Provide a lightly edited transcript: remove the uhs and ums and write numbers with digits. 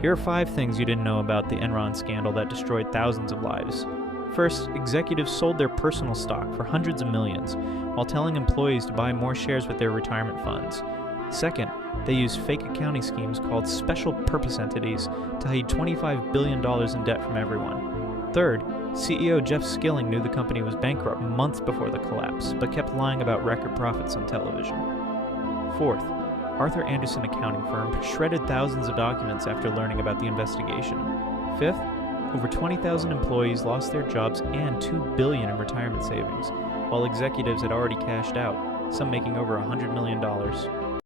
Here are 5 things you didn't know about the Enron scandal that destroyed thousands of lives. First, executives sold their personal stock for hundreds of millions, while telling employees to buy more shares with their retirement funds. Second, they used fake accounting schemes called special purpose entities to hide $25 billion in debt from everyone. Third, CEO Jeff Skilling knew the company was bankrupt months before the collapse, but kept lying about record profits on television. Fourth, Arthur Andersen accounting firm shredded thousands of documents after learning about the investigation. Fifth, over 20,000 employees lost their jobs and $2 billion in retirement savings, while executives had already cashed out, some making over $100 million.